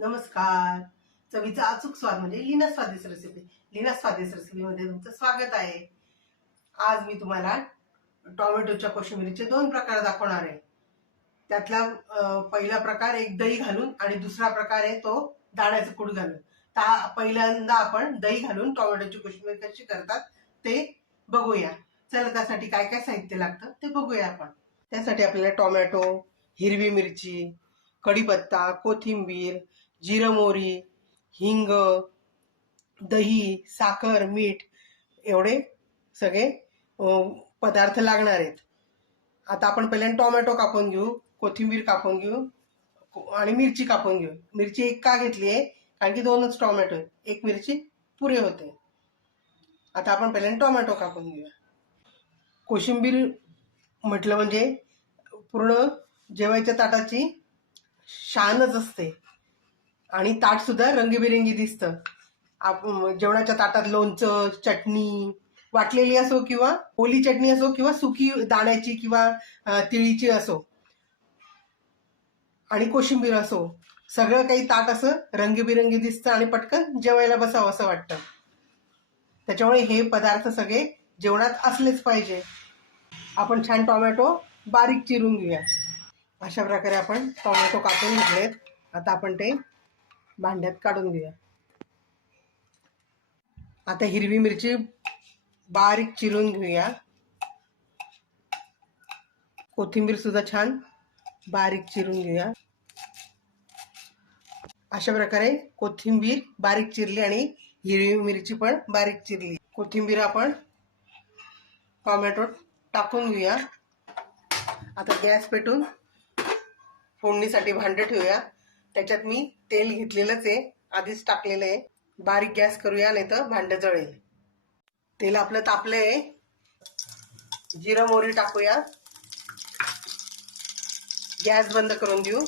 नमस्कार. चवीचा अचूक स्वाद म्हणजे लीना स्वादिष्ट रेसिपी. लीना स्वादिष्ट रेसिपीमध्ये तुमचं स्वागत आहे. आज मी तुम्हाला टोमॅटोच्या कोशिंबिरीचे दोन प्रकार दाखवणार आहे. त्यातला पहिला प्रकार एक दही घालून आणि दुसरा प्रकार आहे तो दाण्याचं कूट घालून. पहिल्यांदा आपण दही घालून टोमॅटोची कोशिंबीर कशी करतात ते बघूया. चला, त्यासाठी काय काय साहित्य लागतं ते बघूया आपण. त्यासाठी आपल्याला टोमॅटो, हिरवी मिरची, कढीपत्ता, कोथिंबीर, जिरं मोहरी, हिंग, दही, साखर, मीठ एवढे सगळे पदार्थ लागणार आहेत. आता आपण पहिल्यांदा टोमॅटो कापून घेऊ, कोथिंबीर कापून घेऊ आणि मिरची कापून घेऊ. मिरची एक का घेतली आहे कारण की दोनच टोमॅटो आहेत, एक मिरची पुरे होते. आता आपण पहिल्यांदा टोमॅटो कापून घेऊया. कोशिंबीर म्हटलं म्हणजे पूर्ण जेवायच्या ताटाची शानच असते आणि ताट सुद्धा रंगीबेरंगी दिसतं. जेवणाच्या ताटात लोणचं, चटणी वाटलेली असो किंवा ओली चटणी असो किंवा सुकी दाण्याची किंवा तिळीची असो आणि कोशिंबीर असो, सगळं काही ताट असं रंगीबिरंगी दिसतं आणि पटकन जेवायला बसावं असं वाटतं. त्याच्यामुळे हे पदार्थ सगळे जेवणात असलेच पाहिजे. आपण छान टोमॅटो बारीक चिरून घेऊया. अशा प्रकारे आपण टोमॅटो कापून घेतलेत. आता आपण ते भांड्यात काढून घेऊया. आता हिरवी मिरची बारीक चिरून घेऊया. कोथिंबीर सुद्धा छान बारीक चिरून घेऊया. अशा प्रकारे कोथिंबीर बारीक चिरली आणि हिरवी मिरची पण बारीक चिरली. कोथिंबीर आपण टोमॅटो टाकून घेऊया. आता गॅस पेटून फोडणीसाठी भांडं ठेवूया. त्याच्यात मी तेल घेतलेलंच आहे, आधीच टाकलेलं आहे. बारीक गॅस करूया नाही तर भांडं जळेल. तेल आपलं तापलंय. जिरं मोहरी टाकूया. गॅस बंद करून देऊ.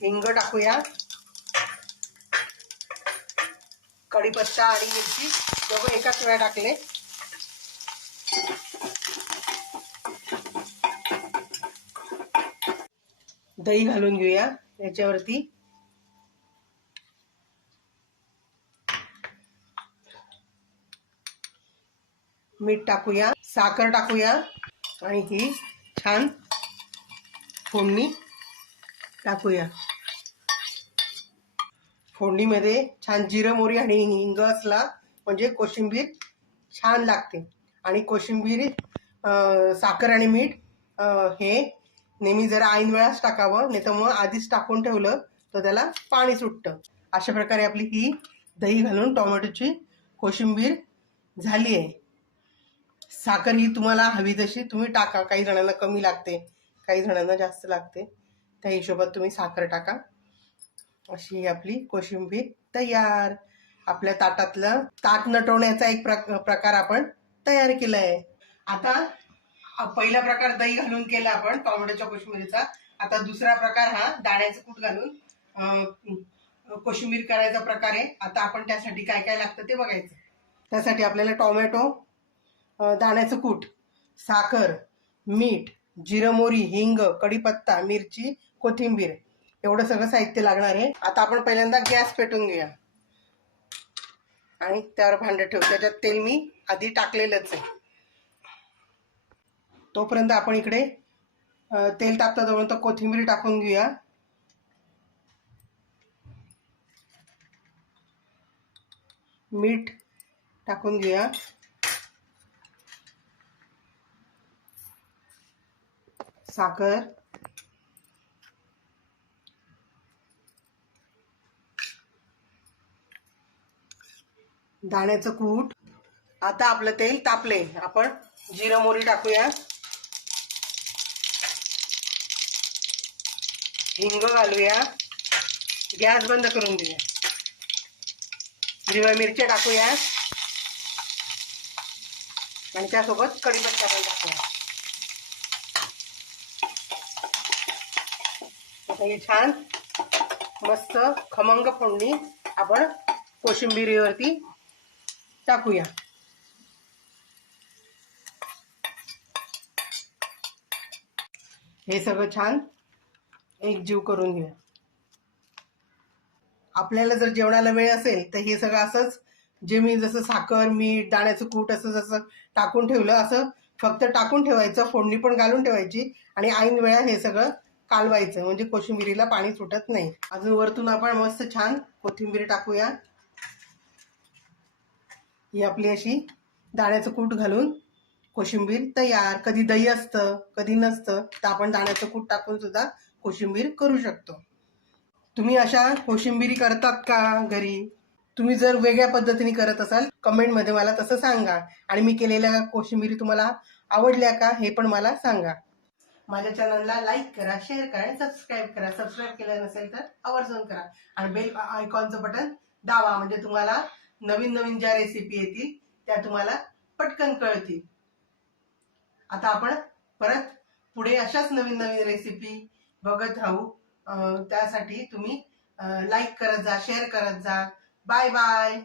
हिंग टाकूया. कढीपत्ता आणि मिरची दोघं एकाच वेळा टाकले. दही घालून घेऊया याच्यावरती. मीठ टाकूया, साखर टाकूया आणि ही छान फोडणी टाकूया. फोडणीमध्ये छान जिरं मोहरी आणि हिंग असला म्हणजे कोशिंबीर छान लागते. आणि कोशिंबीर साखर आणि मीठ हे नेहमी जरा ऐन वेळाच टाकावं, नाही तर मग आधीच टाकून ठेवलं तर त्याला पाणी सुटतं. अशा प्रकारे आपली ही दही घालून टोमॅटोची कोशिंबीर झाली आहे. साखर ही तुम्हाला हवी तशी तुम्ही टाका. काही जणांना कमी लागते, काही जणांना जास्त लागते, त्या हिशोबात तुम्ही साखर टाका. अशी आपली कोशिंबीर तयार. आपल्या ताटातलं ताट नटवण्याचा एक प्रकार आपण तयार केलाय. आता पहिला प्रकार दही घालून केला आपण टोमॅटोच्या कोशिंबीरीचा. आता दुसरा प्रकार हा दाण्याचं कूट घालून कोशिंबीर करायचा प्रकार आहे. आता आपण त्यासाठी काय काय लागतं ते बघायचं. त्यासाठी आपल्याला टोमॅटो, दाण्याचं कूट, साखर, मीठ, जिरं मोहरी, हिंग, कढीपत्ता, मिरची, कोथिंबीर एवढं सगळं साहित्य लागणार आहे. आता आपण पहिल्यांदा गॅस पेटून घेऊया आणि त्यावर भांडं ठेवू. त्याच्यात तेल मी आधी टाकलेलंच आहे. तोपर्यंत आपण इकडे तेल तापतं तोपर्यंत कोथिंबीर टाकून घेऊया. मीठ टाकून घेऊया. साखर, दाण्याचं कूट. आता आपलं तेल तापले. आपण जिरं मोहरी टाकूया. हिंग घालूया. गॅस बंद करून देऊया. हिरव्या मिरच्या टाकूया आणि त्यासोबत कढीपत्ता पण टाकूया. आता ही छान मस्त खमंग फोडणी आपण कोशिंबिरीवरती टाकूया. हे सगळं छान एकजीव करून घ्या. आपल्याला जर जेवणाला वेळ असेल तर हे सगळं असंच, जे मी जसं साखर, मीठ, दाण्याचं कूट असं जसं टाकून ठेवलं असं फक्त टाकून ठेवायचं, फोडणी पण घालून ठेवायची आणि ऐन वेळा हे सगळं कालवायचं, म्हणजे कोशिंबिरीला पाणी सुटत नाही. अजून वरतून आपण मस्त छान कोथिंबीर टाकूया. ही आपली अशी दाण्याचं कूट घालून कोशिंबीर तयार. कधी दही असतं, कधी नसतं, तर आपण दाण्याचं कूट टाकून सुद्धा कोशिंबीर करू शकतो. तुम्ही अशा कोशिंबिरी करतात का घरी? तुम्ही जर वेगळ्या पद्धतीने करत असाल कमेंटमध्ये मला तसं सांगा. आणि मी केलेल्या कोशिंबिरी तुम्हाला आवडल्या का हे पण मला सांगा. माझ्या चॅनलला लाईक करा, शेअर करा आणि सबस्क्राईब करा. सबस्क्राईब केलं नसेल तर आवर्जून करा आणि बेल आयकॉनचं बटन दाबा, म्हणजे तुम्हाला नवीन नवीन ज्या रेसिपी येतील त्या तुम्हाला पटकन कळतील. आता आपण परत पुढे अशाच नवीन नवीन रेसिपी बघत राहू. त्यासाठी तुम्ही लाईक करत जा, शेअर करत जा. Bye bye.